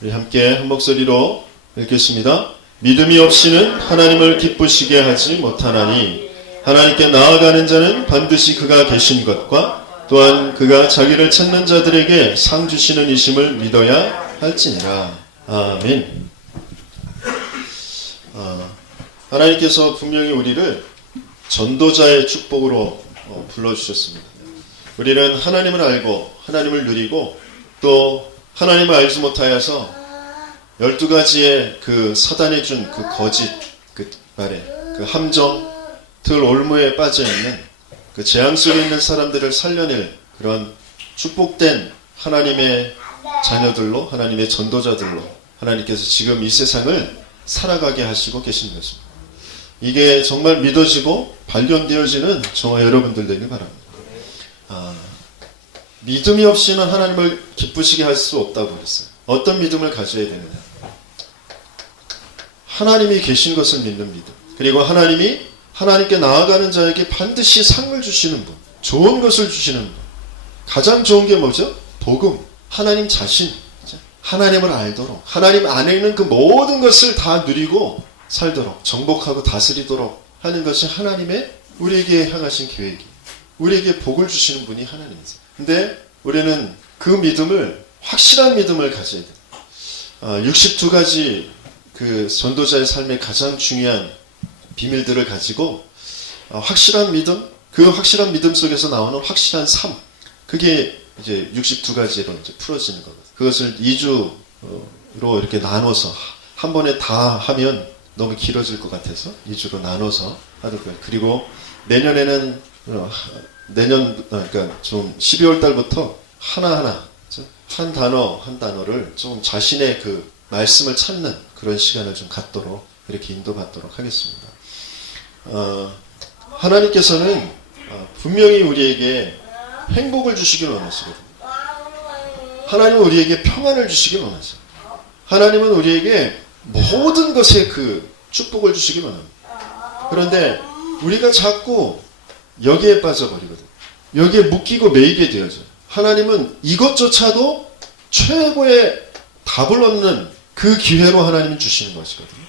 우리 함께 한 목소리로 읽겠습니다. 믿음이 없이는 하나님을 기쁘시게 하지 못하나니 하나님께 나아가는 자는 반드시 그가 계신 것과 또한 그가 자기를 찾는 자들에게 상 주시는 이심을 믿어야 할지니라. 아멘. 하나님께서 분명히 우리를 전도자의 축복으로 불러주셨습니다. 우리는 하나님을 알고 하나님을 누리고 또 하나님을 알지 못하여서 12가지의 그 사단이 준 그 거짓, 그 말에 그 함정, 들 올무에 빠져있는 그 재앙 속에 있는 사람들을 살려낼 그런 축복된 하나님의 자녀들로, 하나님의 전도자들로 하나님께서 지금 이 세상을 살아가게 하시고 계신 것입니다. 이게 정말 믿어지고 발견되어지는 저와 여러분들 되길 바랍니다. 믿음이 없이는 하나님을 기쁘시게 할 수 없다고 그랬어요. 어떤 믿음을 가져야 되느냐? 하나님이 계신 것을 믿는 믿음, 그리고 하나님이 하나님께 나아가는 자에게 반드시 상을 주시는 분, 좋은 것을 주시는 분. 가장 좋은 게 뭐죠? 복음, 하나님 자신, 하나님을 알도록, 하나님 안에 있는 그 모든 것을 다 누리고 살도록, 정복하고 다스리도록 하는 것이 하나님의 우리에게 향하신 계획이, 우리에게 복을 주시는 분이 하나님이세요. 근데 우리는 그 믿음을, 확실한 믿음을 가져야 돼요. 62가지 그 전도자의 삶의 가장 중요한 비밀들을 가지고 확실한 믿음, 그 확실한 믿음 속에서 나오는 확실한 삶, 그게 이제 62가지로 이제 풀어지는 거거든요. 그것을 2주로 이렇게 나눠서 한 번에 다 하면 너무 길어질 것 같아서 2주로 나눠서 하는 거예요. 그리고 내년에는 그러니까 좀 12월 달부터 하나하나 한 단어 한 단어를 좀 자신의 그 말씀을 찾는 그런 시간을 좀 갖도록 이렇게 인도받도록 하겠습니다. 하나님께서는 분명히 우리에게 행복을 주시길 원하시거든요. 하나님은 우리에게 평안을 주시길 원하세요. 하나님은 우리에게 모든 것에 그 축복을 주시길 원합니다. 그런데 우리가 자꾸 여기에 빠져버리거든요. 여기에 묶이고 매이게 되어져요. 하나님은 이것조차도 최고의 답을 얻는 그 기회로 하나님은 주시는 것이거든요.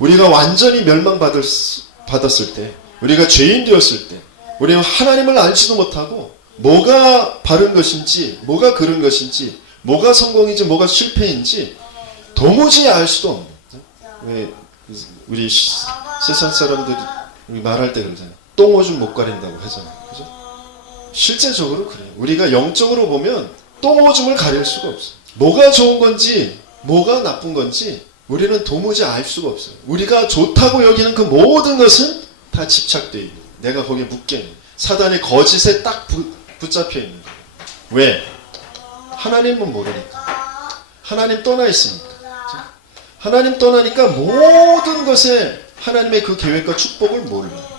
우리가 완전히 멸망받았을 때, 우리가 죄인 되었을 때, 우리는 하나님을 알지도 못하고 뭐가 바른 것인지, 뭐가 그른 것인지, 뭐가 성공인지, 뭐가 실패인지 도무지 알 수도 없는. 왜 우리 세상 사람들이 말할 때 그러잖아요. 똥오줌 못 가린다고 하잖아요. 그죠? 실제적으로 그래요. 우리가 영적으로 보면 똥오줌을 가릴 수가 없어요. 뭐가 좋은 건지, 뭐가 나쁜 건지 우리는 도무지 알 수가 없어요. 우리가 좋다고 여기는 그 모든 것은 다 집착되어 있는, 내가 거기에 묶여있는, 사단의 거짓에 딱 붙잡혀 있는 거예요. 왜? 하나님은 모르니까. 하나님 떠나 있으니까. 하나님 떠나니까 모든 것에 하나님의 그 계획과 축복을 몰라요.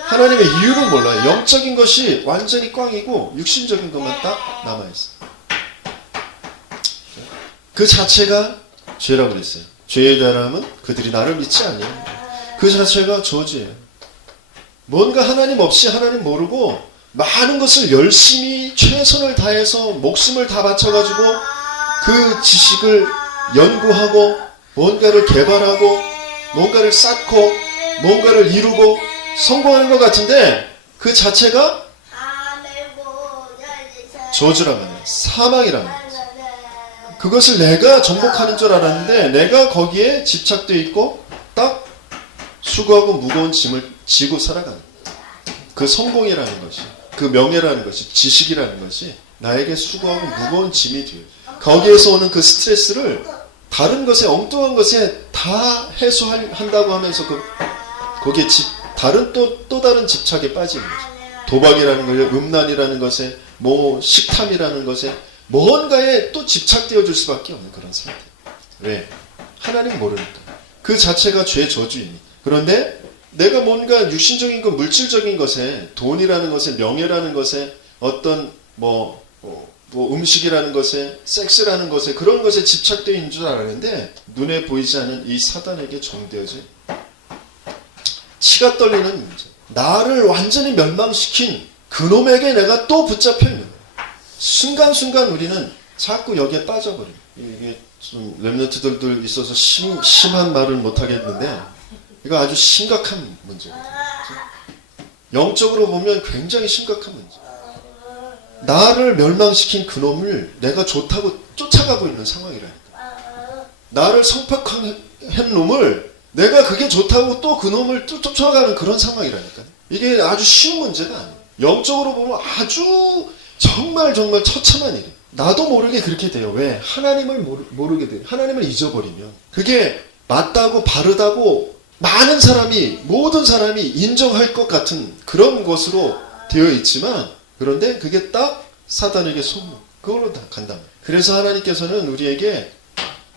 하나님의 이유를 몰라요. 영적인 것이 완전히 꽝이고 육신적인 것만 딱 남아있어요. 그 자체가 죄라고 그랬어요. 죄에 대함은 그들이 나를 믿지 아니해요. 그 자체가 저주예요. 뭔가 하나님 없이, 하나님 모르고 많은 것을 열심히 최선을 다해서 목숨을 다 바쳐가지고 그 지식을 연구하고 뭔가를 개발하고 뭔가를 쌓고 뭔가를 이루고 성공하는 것 같은데 그 자체가 저주라는 거예요. 사망이라는 거예요. 그것을 내가 정복하는 줄 알았는데 내가 거기에 집착되어 있고 딱 수고하고 무거운 짐을 지고 살아가는 거예요. 그 성공이라는 것이, 그 명예라는 것이, 지식이라는 것이 나에게 수고하고 무거운 짐이 돼요. 거기에서 오는 그 스트레스를 다른 것에, 엉뚱한 것에 다 해소한다고 하면서 거기에 다른 또 다른 집착에 빠지는 거죠. 도박이라는 것에, 음란이라는 것에, 뭐 식탐이라는 것에 뭔가에 또 집착되어 줄 수밖에 없는 그런 상태. 왜? 하나님 모르니까. 그 자체가 죄 저주이니. 그런데 내가 뭔가 육신적인 것, 물질적인 것에, 돈이라는 것에, 명예라는 것에, 어떤 뭐 음식이라는 것에, 섹스라는 것에, 그런 것에 집착되어 있는 줄 알았는데 눈에 보이지 않는 이 사단에게 종되어져 치가 떨리는 문제. 나를 완전히 멸망시킨 그놈에게 내가 또 붙잡혀 있는 거예요. 순간순간 우리는 자꾸 여기에 빠져버립니다. 이게 좀 렘넌트들도 있어서 심한 말을 못 하겠는데 이거 아주 심각한 문제예요. 영적으로 보면 굉장히 심각한 문제. 나를 멸망시킨 그놈을 내가 좋다고 쫓아가고 있는 상황이라니까. 나를 성폭행한 놈을 내가 그게 좋다고 또 그놈을 쫓아가는 그런 상황이라니까. 이게 아주 쉬운 문제가 아니에요. 영적으로 보면 아주 정말 처참한 일이에요. 나도 모르게 그렇게 돼요. 왜? 하나님을 모르게 돼요. 하나님을 잊어버리면 그게 맞다고 바르다고 모든 사람이 인정할 것 같은 그런 것으로 되어 있지만, 그런데 그게 딱 사단에게 소문, 그걸로 다 간다. 그래서 하나님께서는 우리에게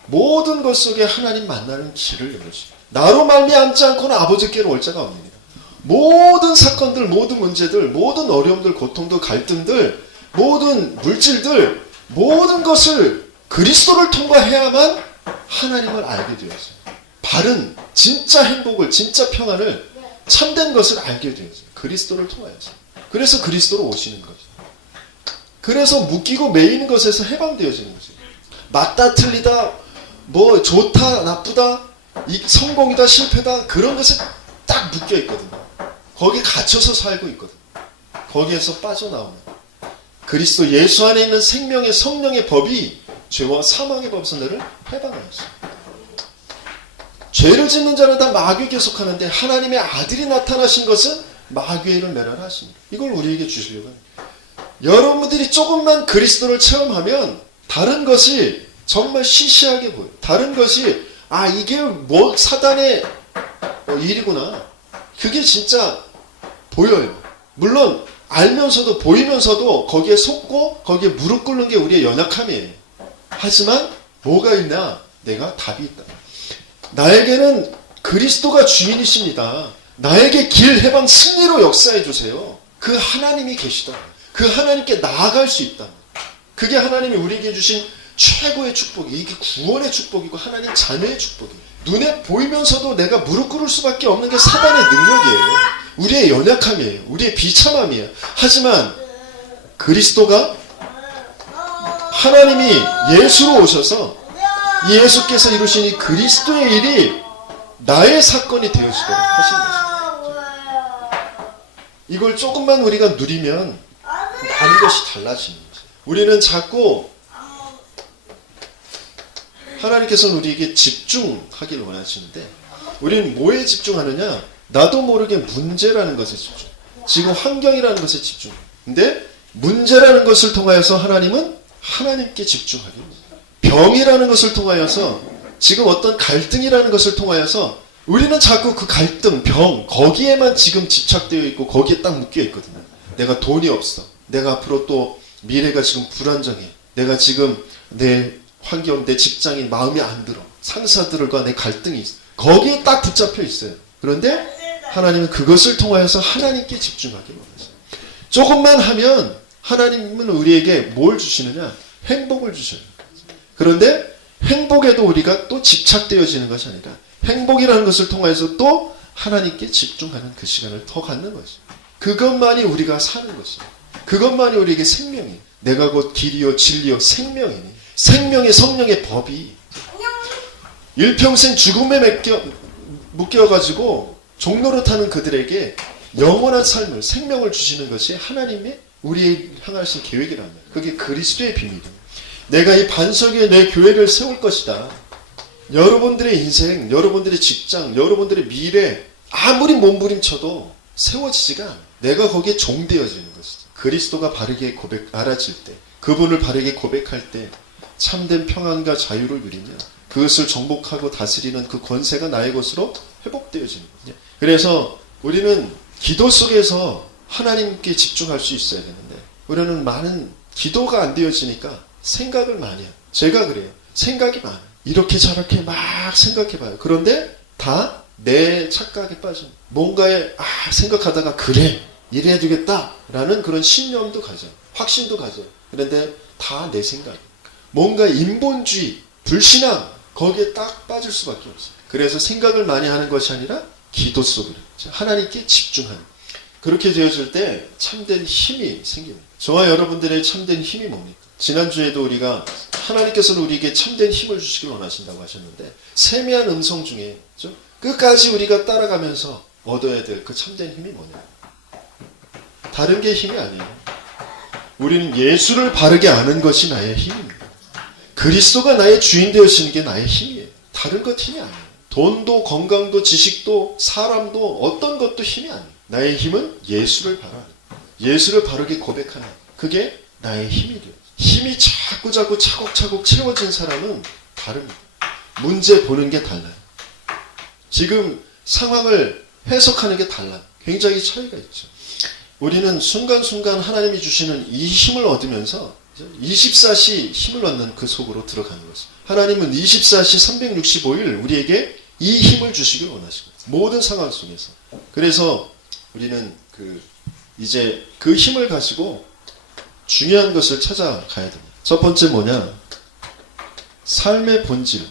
모든 것 속에 하나님 만나는 길을 열어주십니다. 나로 말미암지 않고는 아버지께로 올 자가 없습니다. 모든 사건들, 모든 문제들, 모든 어려움들, 고통들, 갈등들, 모든 물질들, 모든 것을 그리스도를 통과해야만 하나님을 알게 되었어요. 바른 진짜 행복을, 진짜 평안을, 참된 것을 알게 되었어요. 그리스도를 통하여서. 그래서 그리스도로 오시는 거죠. 그래서 묶이고 매이는 것에서 해방되어지는 거죠. 맞다 틀리다, 뭐 좋다 나쁘다, 성공이다 실패다, 그런 것에 딱 묶여 있거든요. 거기에 갇혀서 살고 있거든요. 거기에서 빠져나오는 그리스도 예수 안에 있는 생명의 성령의 법이 죄와 사망의 법에서 너를 해방하였어요. 죄를 짓는 자는 다 마귀에게 속하는데 하나님의 아들이 나타나신 것은 마귀의 일을 멸하십니다. 이걸 우리에게 주시려고 합니다. 여러분들이 조금만 그리스도를 체험하면 다른 것이 정말 시시하게 보여요. 다른 것이 이게 뭐 사단의 일이구나. 그게 진짜 보여요. 물론 알면서도 보이면서도 거기에 속고 거기에 무릎 꿇는 게 우리의 연약함이에요. 하지만 뭐가 있나? 내가 답이 있다. 나에게는 그리스도가 주인이십니다. 나에게 길, 해방, 승리로 역사해 주세요. 그 하나님이 계시다. 그 하나님께 나아갈 수 있다. 그게 하나님이 우리에게 주신 최고의 축복이, 이게 구원의 축복이고 하나님 자녀의 축복이에요. 눈에 보이면서도 내가 무릎 꿇을 수밖에 없는 게 사단의 능력이에요. 우리의 연약함이에요. 우리의 비참함이에요. 하지만 그리스도가, 하나님이 예수로 오셔서 예수께서 이루신 이 그리스도의 일이 나의 사건이 되어지도록 하신 것입니다. 이걸 조금만 우리가 누리면 많은 것이 달라지는 거죠. 우리는 자꾸 하나님께서는 우리에게 집중하길 원하시는데 우리는 뭐에 집중하느냐? 나도 모르게 문제라는 것에 집중. 지금 환경이라는 것에 집중. 근데 문제라는 것을 통하여서 하나님은 하나님께 집중하게 합니다. 병이라는 것을 통하여서, 지금 어떤 갈등이라는 것을 통하여서 우리는 자꾸 그 갈등, 병, 거기에만 지금 집착되어 있고 거기에 딱 묶여 있거든요. 내가 돈이 없어. 내가 앞으로 또 미래가 지금 불안정해. 내가 지금 내 환경, 내 직장이 마음에 안 들어. 상사들과 내 갈등이 있어. 거기에 딱 붙잡혀 있어요. 그런데 하나님은 그것을 통하여서 하나님께 집중하게 원하세요. 조금만 하면 하나님은 우리에게 뭘 주시느냐? 행복을 주셔요. 그런데 행복에도 우리가 또 집착되어지는 것이 아니라 행복이라는 것을 통해서 또 하나님께 집중하는 그 시간을 더 갖는 것이에요. 그것만이 우리가 사는 것이에요. 그것만이 우리에게 생명이에요. 내가 곧 길이요 진리요 생명이니, 생명의 성령의 법이 일평생 죽음에 묶여가지고 종로로 타는 그들에게 영원한 삶을, 생명을 주시는 것이 하나님의 우리의 향하신 계획이라는 거예요. 그게 그리스도의 비밀이에요. 내가 이 반석 위에 내 교회를 세울 것이다. 여러분들의 인생, 여러분들의 직장, 여러분들의 미래 아무리 몸부림쳐도 세워지지가 않아요. 내가 거기에 종되어지는 것이죠. 그리스도가 바르게 알아질 때, 그분을 바르게 고백할 때 참된 평안과 자유를 누리면 그것을 정복하고 다스리는 그 권세가 나의 것으로 회복되어지는 거예요. 그래서 우리는 기도 속에서 하나님께 집중할 수 있어야 되는데 우리는 많은 기도가 안 되어지니까 생각을 많이 해요. 제가 그래요. 생각이 많아요. 이렇게 저렇게 막 생각해봐요. 그런데 다 내 착각에 빠져. 뭔가에 생각하다가 그래 이래야 되겠다라는 그런 신념도 가져요. 확신도 가져요. 그런데 다 내 생각. 뭔가 인본주의, 불신앙 거기에 딱 빠질 수밖에 없어요. 그래서 생각을 많이 하는 것이 아니라 기도 속으로 하나님께 집중하는. 그렇게 되어질 때 참된 힘이 생깁니다. 저와 여러분들의 참된 힘이 뭡니까? 지난주에도 우리가 하나님께서는 우리에게 참된 힘을 주시길 원하신다고 하셨는데 세미한 음성 중에 그렇죠? 끝까지 우리가 따라가면서 얻어야 될 그 참된 힘이 뭐냐? 다른 게 힘이 아니에요. 우리는 예수를 바르게 아는 것이 나의 힘입니다. 그리스도가 나의 주인 되어지는 게 나의 힘이에요. 다른 것 힘이 아니에요. 돈도 건강도 지식도 사람도 어떤 것도 힘이 아니에요. 나의 힘은 예수를 바라. 예수를 바르게 고백하는 그게 나의 힘이 돼요. 힘이 자꾸 차곡차곡 채워진 사람은 다릅니다. 문제 보는 게 달라요. 지금 상황을 해석하는 게 달라요. 굉장히 차이가 있죠. 우리는 순간순간 하나님이 주시는 이 힘을 얻으면서 24시 힘을 얻는 그 속으로 들어가는 것입니다. 하나님은 24시 365일 우리에게 이 힘을 주시길 원하시고 모든 상황 속에서. 그래서 우리는 이제 그 힘을 가지고 중요한 것을 찾아가야 됩니다. 첫 번째 뭐냐? 삶의 본질.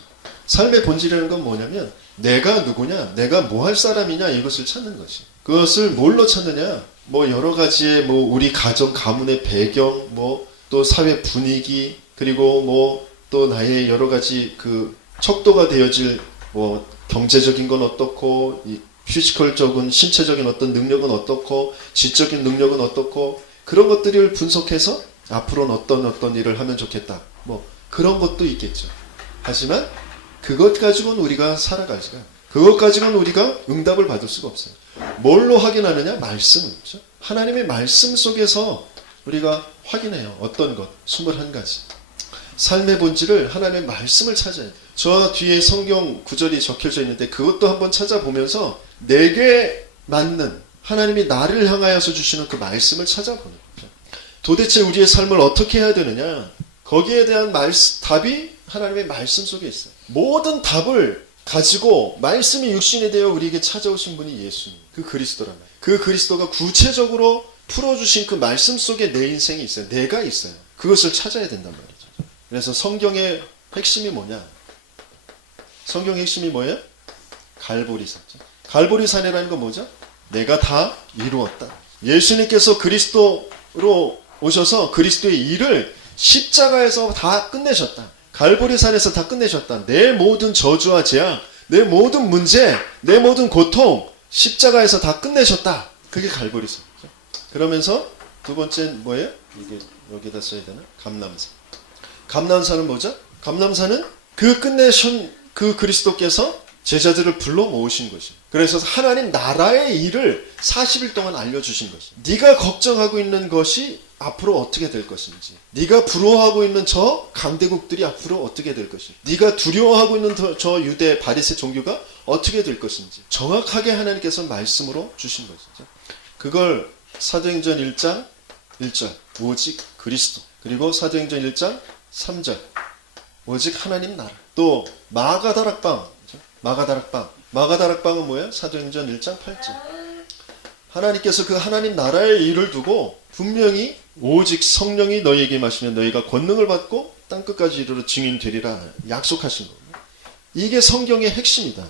삶의 본질이라는 건 뭐냐면 내가 누구냐? 내가 뭐 할 사람이냐? 이것을 찾는 것이. 그것을 뭘로 찾느냐? 뭐 여러 가지의 뭐 우리 가정 가문의 배경, 뭐 또 사회 분위기, 그리고 뭐 또 나의 여러 가지 그 척도가 되어질 뭐 경제적인 건 어떻고, 이 피지컬적인 신체적인 어떤 능력은 어떻고, 지적인 능력은 어떻고, 그런 것들을 분석해서 앞으로는 어떤 일을 하면 좋겠다. 뭐 그런 것도 있겠죠. 하지만 그것 가지고는 우리가 살아가지가 않아요. 그것 가지고는 우리가 응답을 받을 수가 없어요. 뭘로 확인하느냐? 말씀을. 그렇죠? 하나님의 말씀 속에서 우리가 확인해요. 어떤 것? 21가지. 삶의 본질을 하나님의 말씀을 찾아야 돼요. 저 뒤에 성경 구절이 적혀져 있는데 그것도 한번 찾아보면서 내게 맞는 하나님이 나를 향하여서 주시는 그 말씀을 찾아보는 거죠. 도대체 우리의 삶을 어떻게 해야 되느냐? 거기에 대한 답이 하나님의 말씀 속에 있어요. 모든 답을 가지고 말씀이 육신이 되어 우리에게 찾아오신 분이 예수님, 그 그리스도란 말이에요. 그 그리스도가 구체적으로 풀어주신 그 말씀 속에 내 인생이 있어요. 내가 있어요. 그것을 찾아야 된단 말이죠. 그래서 성경의 핵심이 뭐냐? 성경의 핵심이 뭐예요? 갈보리산이죠. 갈보리산이라는 건 뭐죠? 내가 다 이루었다. 예수님께서 그리스도로 오셔서 그리스도의 일을 십자가에서 다 끝내셨다. 갈보리산에서 다 끝내셨다. 내 모든 저주와 재앙, 내 모든 문제, 내 모든 고통 십자가에서 다 끝내셨다. 그게 갈보리산이죠. 그러면서 두 번째 뭐예요? 이게 여기다 써야 되나? 감람산. 감람산은 뭐죠? 감람산은 그 끝내신 그 그리스도께서 제자들을 불러 모으신 것이에요. 그래서 하나님 나라의 일을 40일 동안 알려주신 것이에요. 네가 걱정하고 있는 것이 앞으로 어떻게 될 것인지, 네가 부러워하고 있는 저 강대국들이 앞으로 어떻게 될 것인지, 네가 두려워하고 있는 저 유대 바리새 종교가 어떻게 될 것인지 정확하게 하나님께서 말씀으로 주신 것이죠. 그걸 사도행전 1장 1절 오직 그리스도, 그리고 사도행전 1장 3절 오직 하나님 나라, 또 마가다락방, 마가다락방은 뭐예요? 사도행전 1장 8절 하나님께서 그 하나님 나라의 일을 두고 분명히 오직 성령이 너희에게 마시면 너희가 권능을 받고 땅끝까지 이르러 증인 되리라 약속하신 겁니다. 이게 성경의 핵심이다.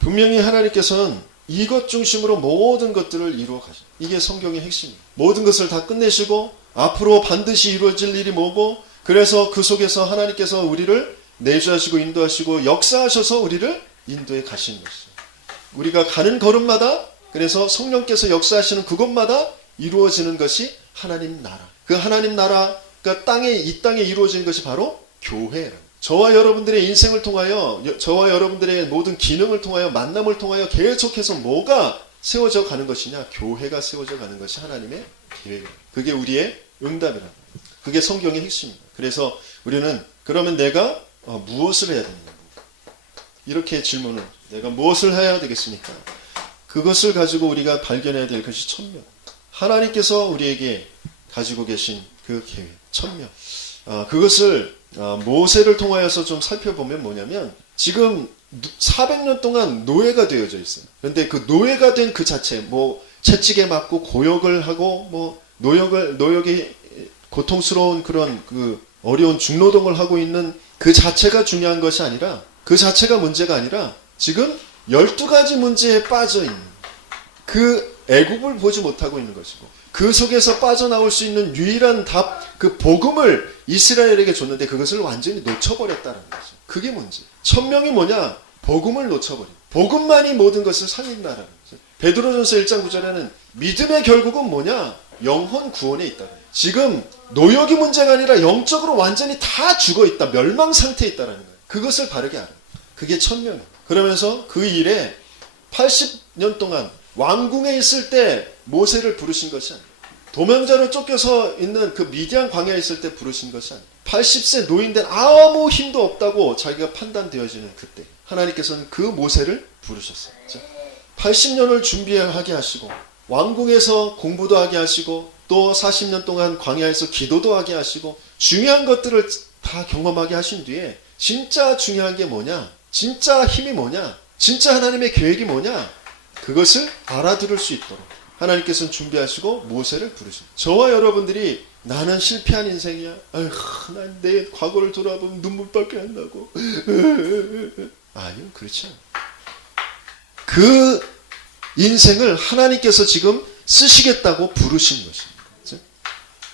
분명히 하나님께서는 이것 중심으로 모든 것들을 이루어 가십니다. 이게 성경의 핵심입니다. 모든 것을 다 끝내시고 앞으로 반드시 이루어질 일이 뭐고, 그래서 그 속에서 하나님께서 우리를 내주하시고 인도하시고 역사하셔서 우리를 인도에 가시는 것이죠. 우리가 가는 걸음마다 그래서 성령께서 역사하시는 그곳마다 이루어지는 것이 하나님 나라. 그 하나님 나라가 이 땅에 이루어지는 것이 바로 교회랍니다. 저와 여러분들의 인생을 통하여, 저와 여러분들의 모든 기능을 통하여, 만남을 통하여 계속해서 뭐가 세워져 가는 것이냐? 교회가 세워져 가는 것이 하나님의 계획입니다. 그게 우리의 응답이랍니다. 그게 성경의 핵심입니다. 그래서 우리는 그러면 내가 무엇을 해야 되느냐? 이렇게 질문을, 내가 무엇을 해야 되겠습니까? 그것을 가지고 우리가 발견해야 될 것이 천명. 하나님께서 우리에게 가지고 계신 그 계획, 천명. 그것을 모세를 통하여서 좀 살펴보면 뭐냐면, 지금 400년 동안 노예가 되어져 있어요. 그런데 그 노예가 된 그 자체, 뭐 채찍에 맞고 고역을 하고, 뭐 노역의 고통스러운 그런 그 어려운 중노동을 하고 있는 그 자체가 중요한 것이 아니라, 그 자체가 문제가 아니라 지금 12가지 문제에 빠져 있는 그 애국을 보지 못하고 있는 것이고, 그 속에서 빠져나올 수 있는 유일한 답, 그 복음을 이스라엘에게 줬는데 그것을 완전히 놓쳐버렸다는 거죠. 그게 문제. 천명이 뭐냐? 복음을 놓쳐버린. 복음만이 모든 것을 살린다라는 거죠. 베드로전서 1장 9절에는 믿음의 결국은 뭐냐? 영혼 구원에 있다. 지금 노역이 문제가 아니라 영적으로 완전히 다 죽어있다. 멸망 상태에 있다는 거예요. 그것을 바르게 알아. 그게 천명이에요. 그러면서 그 일에 80년 동안 왕궁에 있을 때 모세를 부르신 것이 아니에요. 도명자로 쫓겨서 있는 그 미디안 광야에 있을 때 부르신 것이 아니에요. 80세 노인된 아무 힘도 없다고 자기가 판단되어지는 그때 하나님께서는 그 모세를 부르셨어요. 80년을 준비하게 하시고 왕궁에서 공부도 하게 하시고 또 40년 동안 광야에서 기도도 하게 하시고 중요한 것들을 다 경험하게 하신 뒤에 진짜 중요한 게 뭐냐? 진짜 힘이 뭐냐? 진짜 하나님의 계획이 뭐냐? 그것을 알아들을 수 있도록 하나님께서는 준비하시고 모세를 부르십니다. 저와 여러분들이 나는 실패한 인생이야. 난 내 과거를 돌아보면 눈물밖에 안 나고. 아니요, 그렇지 않아요. 그 인생을 하나님께서 지금 쓰시겠다고 부르신 것입니다. 그렇죠?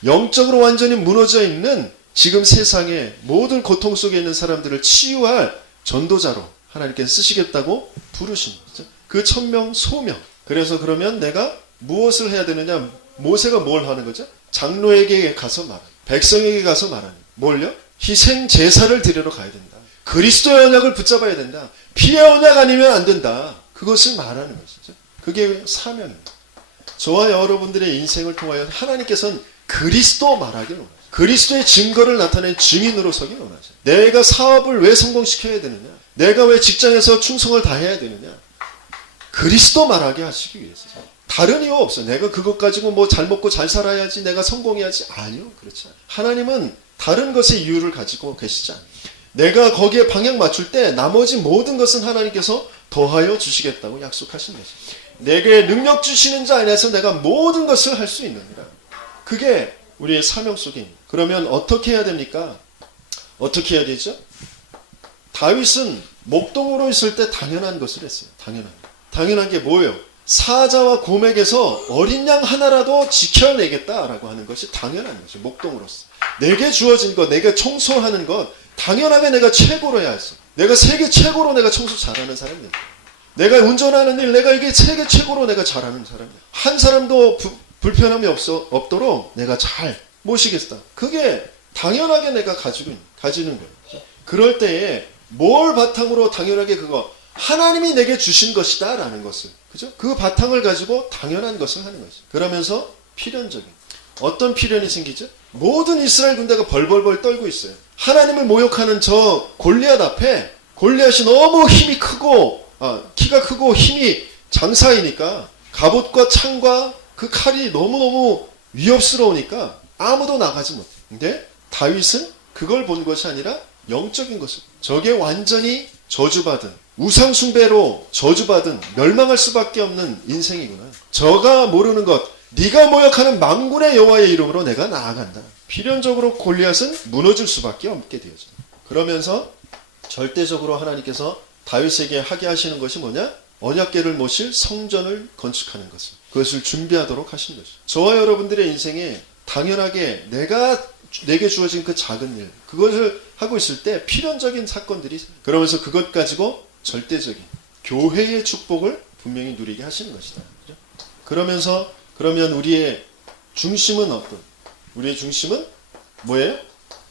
영적으로 완전히 무너져 있는 지금 세상의 모든 고통 속에 있는 사람들을 치유할 전도자로 하나님께서 쓰시겠다고 부르신 거죠. 그 천명 소명. 그래서 그러면 내가 무엇을 해야 되느냐? 모세가 뭘 하는 거죠? 장로에게 가서 말하는, 백성에게 가서 말하는. 뭘요? 희생 제사를 드리러 가야 된다. 그리스도의 언약을 붙잡아야 된다. 피의 언약 아니면 안 된다. 그것을 말하는 것이죠. 그게 사명입니다. 저와 여러분들의 인생을 통하여 하나님께서는 그리스도 말하기를 원하죠. 그리스도의 증거를 나타낸 증인으로 서기 원하죠. 내가 사업을 왜 성공시켜야 되느냐? 내가 왜 직장에서 충성을 다해야 되느냐? 그리스도 말하게 하시기 위해서. 다른 이유 없어요. 내가 그것 가지고 뭐 잘 먹고 잘 살아야지, 내가 성공해야지. 아니요, 그렇지 않아요. 하나님은 다른 것의 이유를 가지고 계시지 않아요. 내가 거기에 방향 맞출 때 나머지 모든 것은 하나님께서 더하여 주시겠다고 약속하신 것이죠. 내게 능력 주시는 자 안에서 내가 모든 것을 할 수 있느니라. 그게 우리의 사명 속에 있는. 그러면 어떻게 해야 됩니까? 어떻게 해야 되죠? 다윗은 목동으로 있을 때 당연한 것을 했어요. 당연한 게 뭐예요? 사자와 곰에게서 어린 양 하나라도 지켜내겠다라고 하는 것이 당연한 것이죠. 목동으로서. 내게 주어진 것, 내가 청소하는 것, 당연하게 내가 최고로 해야 했어. 내가 세계 최고로 내가 청소 잘하는 사람이야. 내가 운전하는 일, 내가 이게 세계 최고로 내가 잘하는 사람이야. 한 사람도 불편함이 없도록 내가 잘 모시겠다. 그게 당연하게 내가 가지는 거예요. 그럴 때에 뭘 바탕으로 당연하게 그거 하나님이 내게 주신 것이다 라는 것을, 그죠? 그 바탕을 가지고 당연한 것을 하는 거죠. 그러면서 필연적인 어떤 필연이 생기죠? 모든 이스라엘 군대가 벌벌벌 떨고 있어요. 하나님을 모욕하는 저 골리앗 앞에, 골리앗이 너무 힘이 크고 키가 크고 힘이 장사이니까 갑옷과 창과 그 칼이 너무너무 위협스러우니까 아무도 나가지 못해. 근데 다윗은 그걸 본 것이 아니라 영적인 것을, 저게 완전히 저주받은, 우상숭배로 저주받은, 멸망할 수밖에 없는 인생이구나. 저가 모르는 것, 네가 모욕하는 만군의 여호와의 이름으로 내가 나아간다. 필연적으로 골리앗은 무너질 수밖에 없게 되어져. 그러면서 절대적으로 하나님께서 다윗에게 하게 하시는 것이 뭐냐? 언약궤를 모실 성전을 건축하는 것을, 그것을 준비하도록 하신 것이죠. 저와 여러분들의 인생에 당연하게 내게 주어진 그 작은 일, 그것을 하고 있을 때 필연적인 사건들이, 그러면서 그것 가지고 절대적인 교회의 축복을 분명히 누리게 하시는 것이다. 그죠? 그러면 우리의 중심은 어떤? 우리의 중심은 뭐예요?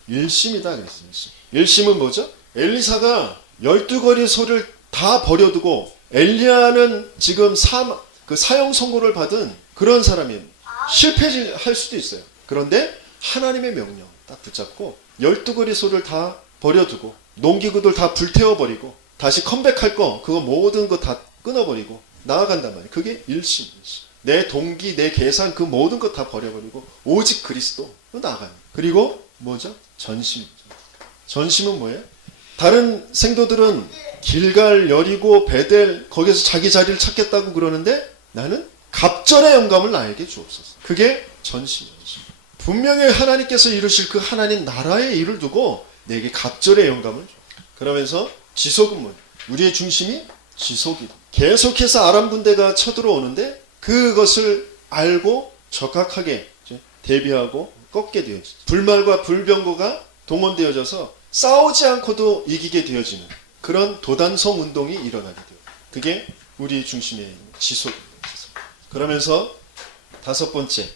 일심이다 그랬어요. 일심은 뭐죠? 엘리사가 12거리 소를 다 버려두고, 엘리야는 지금 사형 선고를 받은 그런 사람이에요. 실패할 수도 있어요. 그런데 하나님의 명령 딱 붙잡고 12거리 소를 다 버려두고, 농기구들 다 불태워버리고, 다시 컴백할 거, 그거 모든 거 다 끊어버리고 나아간단 말이에요. 그게 일심. 내 동기, 내 계산, 그 모든 것 다 버려버리고 오직 그리스도 나아가요. 그리고 뭐죠? 전심. 전심은 뭐예요? 다른 생도들은 길갈, 여리고, 베델, 거기서 자기 자리를 찾겠다고 그러는데 나는 갑절의 영감을 나에게 주옵소서. 그게 전심이죠. 분명히 하나님께서 이루실 그 하나님 나라의 일을 두고 내게 갑절의 영감을 줘. 그러면서 지속은 뭐예요? 우리의 중심이 지속이다. 계속해서 아람 군대가 쳐들어오는데 그것을 알고 적합하게 대비하고 꺾게 되어지죠. 불말과 불병거가 동원되어져서 싸우지 않고도 이기게 되어지는 그런 도단성 운동이 일어나게 돼요. 그게 우리의 중심에 있는 지속입니다. 그러면서 다섯 번째,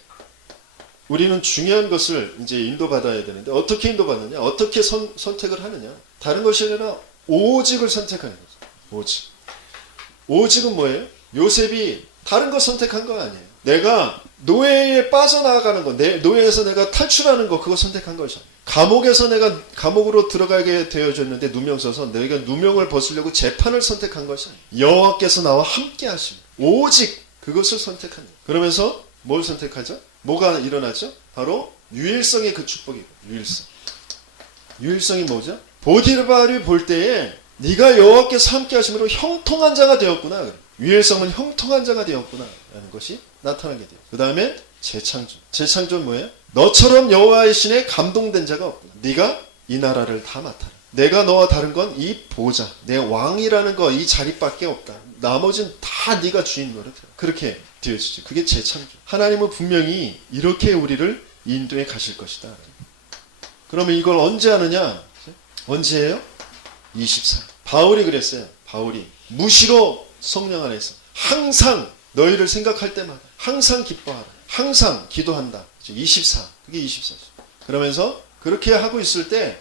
우리는 중요한 것을 이제 인도받아야 되는데 어떻게 인도받느냐? 어떻게 선택을 하느냐? 다른 것이 아니라 오직을 선택하는 거죠. 오직. 오직은 뭐예요? 요셉이 다른 거 선택한 거 아니에요. 내가 노예에 빠져나가는 거, 노예에서 내가 탈출하는 거, 그거 선택한 것이야. 감옥에서 내가 감옥으로 들어가게 되어졌는데 누명 써서 내가 누명을 벗으려고 재판을 선택한 것이 아니에요. 여호와께서 나와 함께 하시고 오직 그것을 선택한 거예요. 그러면서 뭘 선택하죠? 뭐가 일어나죠? 바로 유일성의 그 축복이고, 유일성. 유일성이 뭐죠? 보디발이 볼 때에 네가 여호와께서 함께 하심으로 형통한 자가 되었구나. 유일성은 형통한 자가 되었구나 라는 것이 나타나게 돼요. 그 다음에 재창조. 재창조는 뭐예요? 너처럼 여호와의 신에 감동된 자가 없구나. 네가 이 나라를 다 맡아라. 내가 너와 다른 건 이 보좌, 내 왕이라는 거 이 자리밖에 없다. 나머지는 다 네가 주인 노릇해. 그렇게 되어지지. 그게 재창조. 하나님은 분명히 이렇게 우리를 인도해 가실 것이다. 그러면 이걸 언제 하느냐? 언제 해요? 24. 바울이 그랬어요. 바울이 무시로 성령 안에서 항상 너희를 생각할 때마다 항상 기뻐하라. 항상 기도한다. 24. 그게 24죠. 그러면서 그렇게 하고 있을 때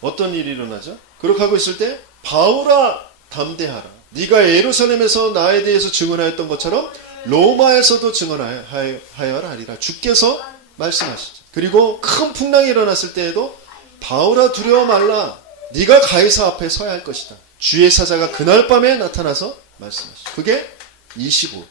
어떤 일이 일어나죠? 그렇게 하고 있을 때 바울아 담대하라. 네가 예루살렘에서 나에 대해서 증언하였던 것처럼 로마에서도 증언하여라 하리라. 주께서 말씀하시죠. 그리고 큰 풍랑이 일어났을 때에도 바울아 두려워 말라. 네가 가이사 앞에 서야 할 것이다. 주의 사자가 그날 밤에 나타나서 말씀하시죠. 그게 25.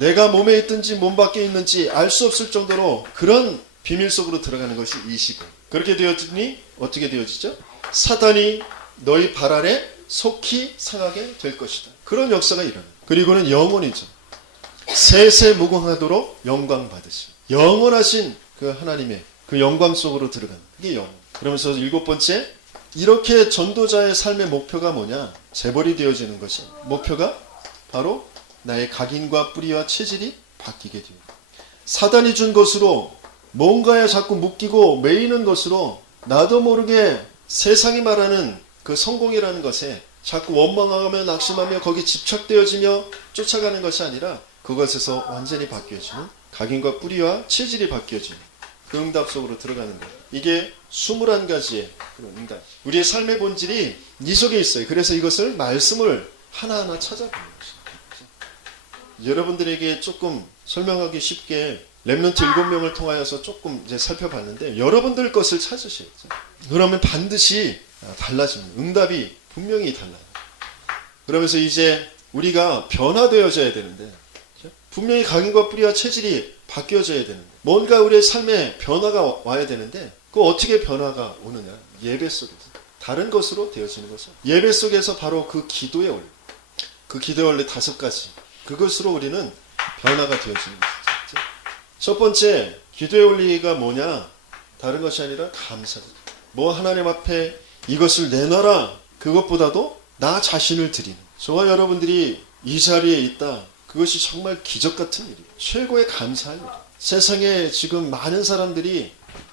내가 몸에 있든지 몸 밖에 있는지 알 수 없을 정도로 그런 비밀 속으로 들어가는 것이 25. 그렇게 되어지니 어떻게 되어지죠? 사단이 너희 발 아래 속히 상하게 될 것이다. 그런 역사가 일어나요. 그리고는 영원이죠. 세세 무궁하도록 영광 받으시고 영원하신 그 하나님의 그 영광 속으로 들어가는 그게 영원. 그러면서 일곱 번째, 이렇게 전도자의 삶의 목표가 뭐냐? 재벌이 되어지는 것이 목표가 바로 나의 각인과 뿌리와 체질이 바뀌게 돼요. 사단이 준 것으로 뭔가에 자꾸 묶이고 매이는 것으로 나도 모르게 세상이 말하는 그 성공이라는 것에 자꾸 원망하며 낙심하며 거기 집착되어지며 쫓아가는 것이 아니라 그것에서 완전히 바뀌어지는 각인과 뿌리와 체질이 바뀌어지는 그 응답 속으로 들어가는 거예요. 이게 21가지의 그런 응답. 우리의 삶의 본질이 이 속에 있어요. 그래서 이것을 말씀을 하나하나 찾아보는 것이죠. 여러분들에게 조금 설명하기 쉽게 렘넌트 7명을 통하여서 조금 이제 살펴봤는데 여러분들 것을 찾으셔야죠. 그러면 반드시 달라집니다. 응답이 분명히 달라요. 그러면서 이제 우리가 변화되어져야 되는데 분명히 각인과 뿌리와 체질이 바뀌어져야 되는데 뭔가 우리의 삶에 변화가 와야 되는데 그 어떻게 변화가 오느냐? 예배 속에서 다른 것으로 되어지는 것은 예배 속에서 바로 그 기도의 원리, 그 기도의 원리 5가지 그것으로 우리는 변화가 되어지는 것이죠. 첫 번째 기도의 원리가 뭐냐? 다른 것이 아니라 감사죠. 뭐 하나님 앞에 이것을 내놔라. 그것보다도 나 자신을 드리는. 저와 여러분들이 이 자리에 있다. 그것이 정말 기적 같은 일이에요. 최고의 감사할 일이에요. 세상에 지금 많은 사람들이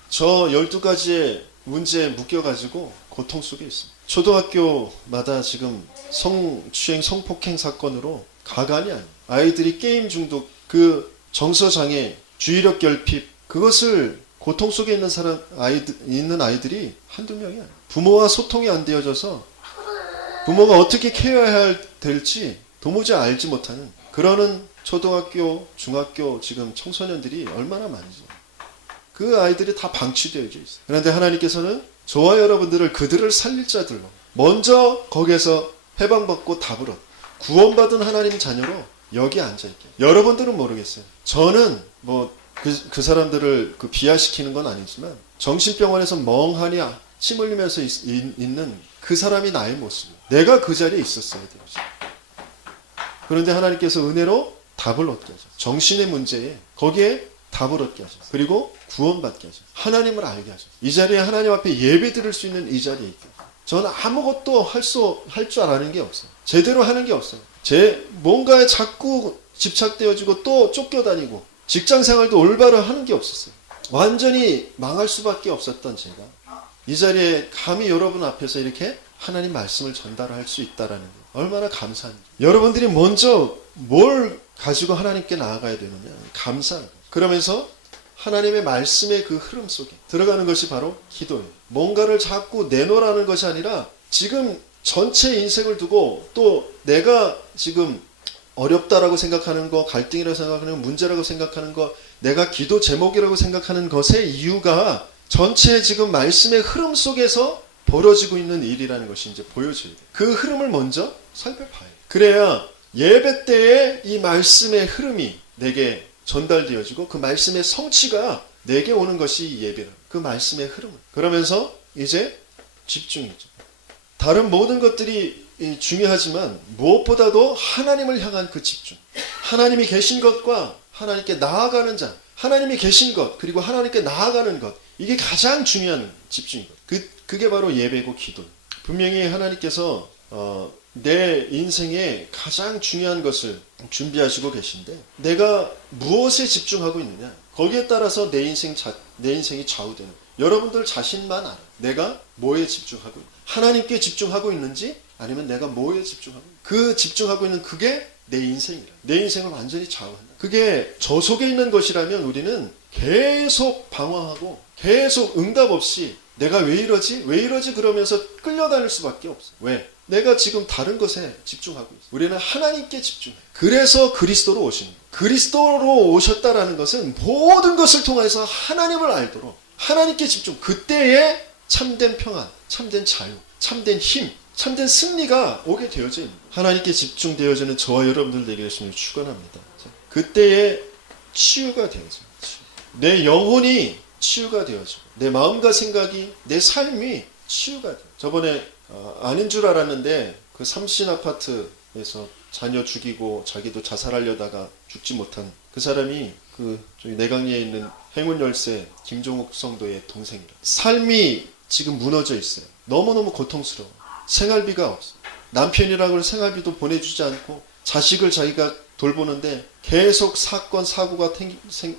저 12가지의 문제에 묶여가지고 고통 속에 있습니다. 초등학교마다 지금 성추행, 성폭행 사건으로 가관이 아니에요. 아이들이 게임 중독, 그 정서장애, 주의력 결핍, 그것을 고통 속에 있는 아이들이 한두 명이 아니에요. 부모와 소통이 안 되어져서 부모가 어떻게 케어해야 될지 도무지 알지 못하는 그러는 초등학교, 중학교 지금 청소년들이 얼마나 많은지 그 아이들이 다 방치되어 있어요. 그런데 하나님께서는 저와 여러분들을 그들을 살릴 자들로 먼저 거기에서 해방받고 답을 얻고 구원받은 하나님 자녀로 여기 앉아있게. 여러분들은 모르겠어요. 저는 그 사람들을 비하시키는 건 아니지만 정신병원에서 멍하니 침 흘리면서 있는 그 사람이 나의 모습. 내가 그 자리에 있었어야 돼요. 그런데 하나님께서 은혜로 답을 얻게 하죠. 정신의 문제에 거기에 답을 얻게 하죠. 그리고 구원받게 하죠. 하나님을 알게 하죠. 이 자리에 하나님 앞에 예배 드릴 수 있는 이 자리에 있게. 저는 아무것도 할 줄 아는 게 없어요. 제대로 하는 게 없어요. 뭔가에 자꾸 집착되어지고 또 쫓겨다니고 직장 생활도 올바로 하는 게 없었어요. 완전히 망할 수밖에 없었던 제가 이 자리에 감히 여러분 앞에서 이렇게 하나님 말씀을 전달할 수 있다라는 거 얼마나 감사한지. 여러분들이 먼저 뭘 가지고 하나님께 나아가야 되느냐? 감사한 거. 그러면서 하나님의 말씀의 그 흐름 속에 들어가는 것이 바로 기도예요. 뭔가를 자꾸 내놓으라는 것이 아니라 지금 전체 인생을 두고 또 내가 지금 어렵다라고 생각하는 거, 갈등이라고 생각하는 거, 문제라고 생각하는 거, 내가 기도 제목이라고 생각하는 것의 이유가 전체 지금 말씀의 흐름 속에서 벌어지고 있는 일이라는 것이 이제 보여져야 돼요. 그 흐름을 먼저 살펴봐야 돼요. 그래야 예배 때에 이 말씀의 흐름이 내게 전달되어지고 그 말씀의 성취가 내게 오는 것이 예배라. 그 말씀의 흐름을. 그러면서 이제 집중이죠. 다른 모든 것들이 중요하지만 무엇보다도 하나님을 향한 그 집중. 하나님이 계신 것과 하나님께 나아가는 자. 하나님이 계신 것 그리고 하나님께 나아가는 것. 이게 가장 중요한 집중이거든요. 그게 바로 예배고 기도예요. 분명히 하나님께서 내 인생에 가장 중요한 것을 준비하시고 계신데 내가 무엇에 집중하고 있느냐 거기에 따라서 내 인생이 좌우되는 거예요. 여러분들 자신만 알아요. 내가 뭐에 집중하고 있는지 하나님께 집중하고 있는지 아니면 내가 뭐에 집중하고 있는지 그 집중하고 있는 그게 내 인생이라 내 인생을 완전히 좌우한다. 그게 저 속에 있는 것이라면 우리는 계속 방황하고 계속 응답 없이 내가 왜 이러지 그러면서 끌려다닐 수밖에 없어. 왜? 내가 지금 다른 것에 집중하고 있어. 우리는 하나님께 집중해. 그래서 그리스도로 오신 거예요. 그리스도로 오셨다라는 것은 모든 것을 통해서 하나님을 알도록 하나님께 집중. 그때에 참된 평안, 참된 자유, 참된 힘, 참된 승리가 오게 되어져 있는 거예요. 하나님께 집중되어지는 저와 여러분들 되게 되시길 축원합니다. 그때에 치유가 되어져요. 내 영혼이 치유가 되어지고 내 마음과 생각이 내 삶이 치유가 돼요. 저번에 아닌 줄 알았는데 그 삼신 아파트에서 자녀 죽이고 자기도 자살하려다가 죽지 못한 그 사람이 그 저기 내강리에 있는 행운 열쇠 김종욱 성도의 동생이라. 삶이 지금 무너져 있어요. 너무너무 고통스러워. 생활비가 없어. 남편이라고 생활비도 보내주지 않고 자식을 자기가 돌보는데 계속 사건 사고가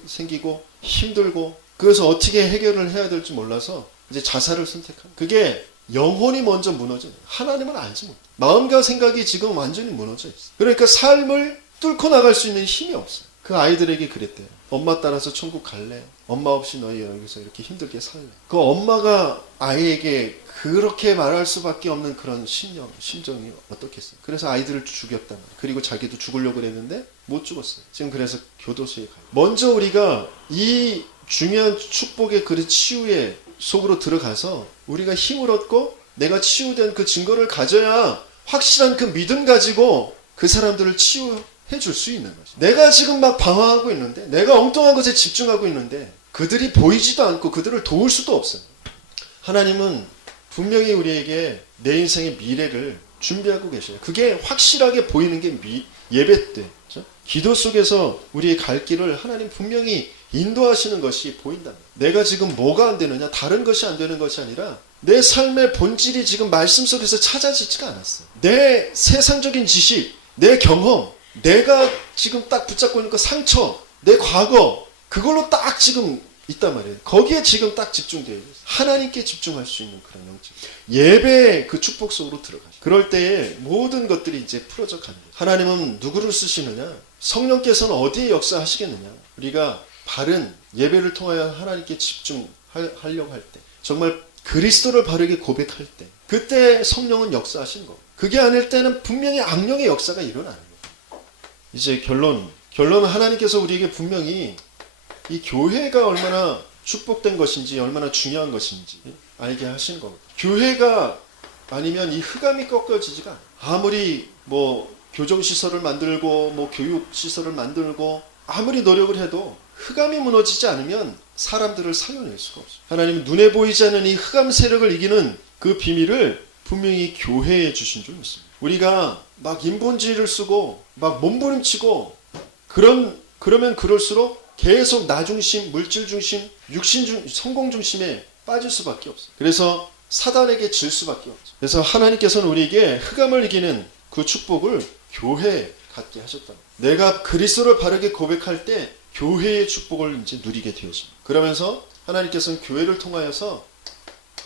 생기고 힘들고 그래서 어떻게 해결을 해야 될지 몰라서 이제 자살을 선택한. 그게 영혼이 먼저 무너져요. 하나님을 알지 못해. 마음과 생각이 지금 완전히 무너져 있어. 그러니까 삶을 뚫고 나갈 수 있는 힘이 없어요. 그 아이들에게 그랬대요. 엄마 따라서 천국 갈래? 엄마 없이 너희 여기서 이렇게 힘들게 살래? 그 엄마가 아이에게 그렇게 말할 수밖에 없는 그런 심정이 어떻겠어요? 그래서 아이들을 죽였단 말이에요. 그리고 자기도 죽으려고 그랬는데 못 죽었어요. 지금 그래서 교도소에 가요. 먼저 우리가 이 중요한 축복의 그 치유의 속으로 들어가서 우리가 힘을 얻고 내가 치유된 그 증거를 가져야 확실한 그 믿음 가지고 그 사람들을 치유해 줄 수 있는 거죠. 내가 지금 막 방황하고 있는데 내가 엉뚱한 것에 집중하고 있는데 그들이 보이지도 않고 그들을 도울 수도 없어요. 하나님은 분명히 우리에게 내 인생의 미래를 준비하고 계셔요. 그게 확실하게 보이는 게 예배 때 그렇죠? 기도 속에서 우리의 갈 길을 하나님 분명히 인도하시는 것이 보인다. 내가 지금 뭐가 안 되느냐 다른 것이 안 되는 것이 아니라 내 삶의 본질이 지금 말씀 속에서 찾아지지가 않았어요. 내 세상적인 지식, 내 경험, 내가 지금 딱 붙잡고 있는 그 상처, 내 과거 그걸로 딱 지금 있단 말이에요. 거기에 지금 딱 집중되어 있어요. 하나님께 집중할 수 있는 그런 영적 예배의 그 축복 속으로 들어가죠. 그럴 때에 모든 것들이 이제 풀어져 가는 거예요. 하나님은 누구를 쓰시느냐? 성령께서는 어디에 역사하시겠느냐? 우리가 바른 예배를 통하여 하나님께 집중하려고 할 때 정말 그리스도를 바르게 고백할 때 그때 성령은 역사하신 거예요. 그게 아닐 때는 분명히 악령의 역사가 일어나는 거예요. 이제 결론은 하나님께서 우리에게 분명히 이 교회가 얼마나 축복된 것인지 얼마나 중요한 것인지 알게 하시는 겁니다. 교회가 아니면 이 흑암이 꺾여지지가 않아요. 아무리 뭐 교정시설을 만들고 뭐 교육시설을 만들고 아무리 노력을 해도 흑암이 무너지지 않으면 사람들을 살려낼 수가 없어요. 하나님은 눈에 보이지 않는 이 흑암 세력을 이기는 그 비밀을 분명히 교회에 주신 줄 믿습니다. 우리가 막 인본주의를 쓰고 막 몸부림치고 그러면 그럴수록 계속 나 중심, 물질 중심, 육신 중심, 성공 중심에 빠질 수밖에 없어요. 그래서 사단에게 질 수밖에 없어요. 그래서 하나님께서는 우리에게 흑암을 이기는 그 축복을 교회에 갖게 하셨다. 내가 그리스도를 바르게 고백할 때 교회의 축복을 이제 누리게 되었습니다. 그러면서 하나님께서는 교회를 통하여서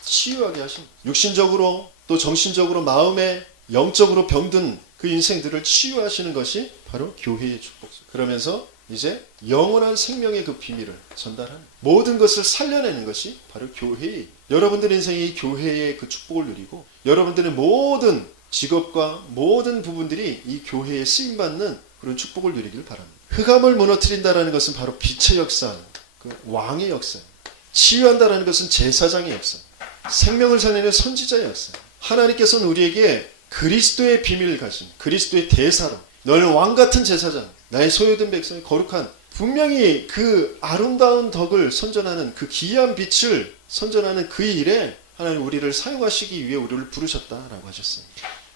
치유하게 하십니다. 육신적으로 또 정신적으로 마음에 영적으로 병든 그 인생들을 치유하시는 것이 바로 교회의 축복입니다. 그러면서 이제 영원한 생명의 그 비밀을 전달하는 모든 것을 살려내는 것이 바로 교회예요. 여러분들 인생이 교회의 그 축복을 누리고 여러분들의 모든 직업과 모든 부분들이 이 교회에 쓰임받는 그런 축복을 누리길 바랍니다. 흑암을 무너뜨린다는 것은 바로 빛의 역사, 그 왕의 역사, 치유한다는 것은 제사장의 역사, 생명을 살리는 선지자의 역사. 하나님께서는 우리에게 그리스도의 비밀을 가진 그리스도의 대사로 너는 왕같은 제사장, 나의 소유된 백성이 거룩한, 분명히 그 아름다운 덕을 선전하는 그 귀한 빛을 선전하는 그 일에 하나님 우리를 사용하시기 위해 우리를 부르셨다라고 하셨어요.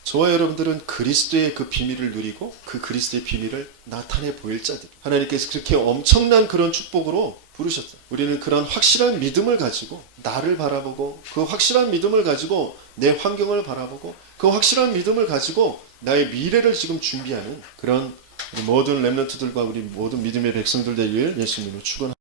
저와 여러분들은 그리스도의 그 비밀을 누리고 그 그리스도의 비밀을 나타내 보일 자들, 하나님께서 그렇게 엄청난 그런 축복으로 부르셨어요. 우리는 그런 확실한 믿음을 가지고 나를 바라보고 그 확실한 믿음을 가지고 내 환경을 바라보고 그 확실한 믿음을 가지고 나의 미래를 지금 준비하는 그런 우리 모든 렘넌트들과 우리 모든 믿음의 백성들 되기를 예수님으로 축원합니다.